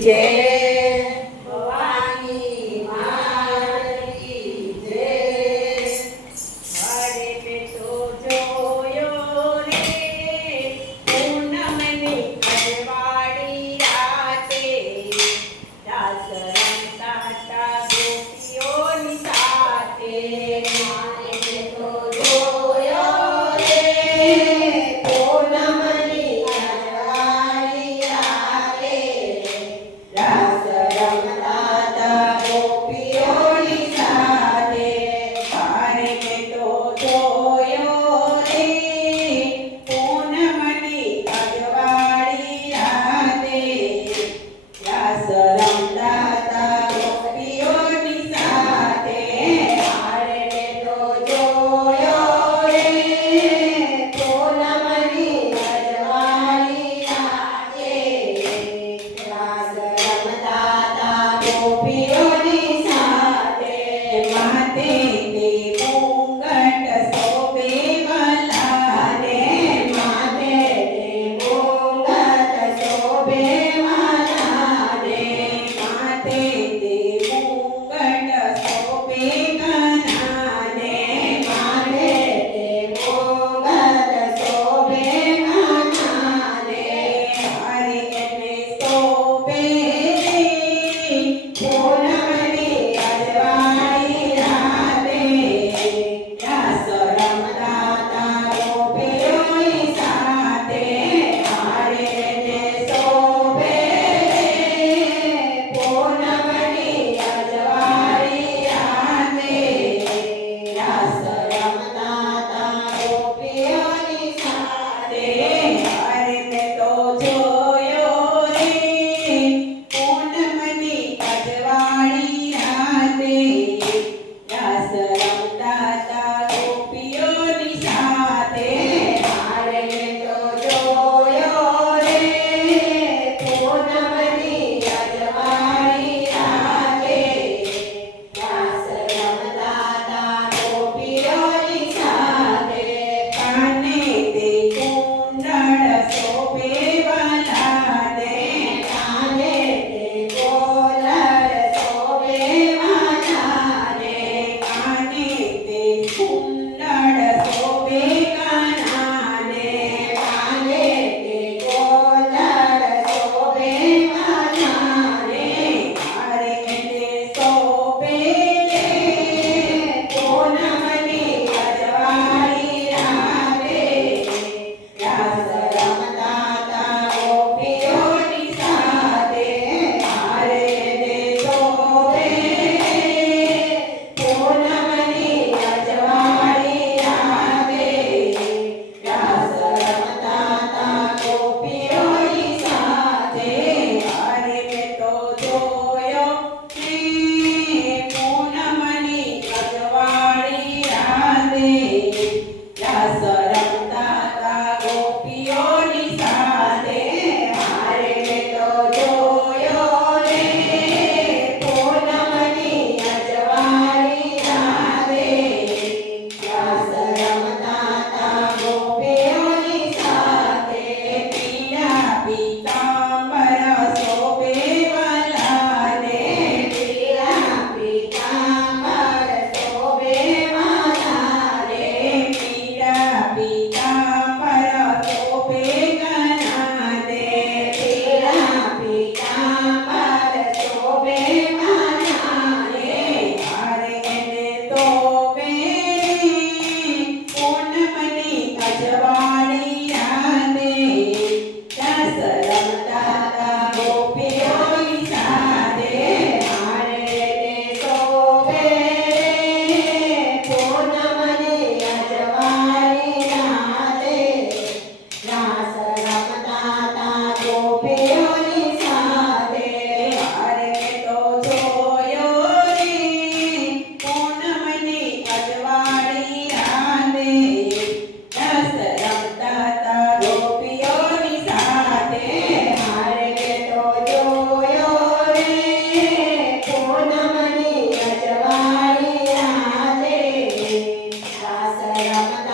Yeah. Salam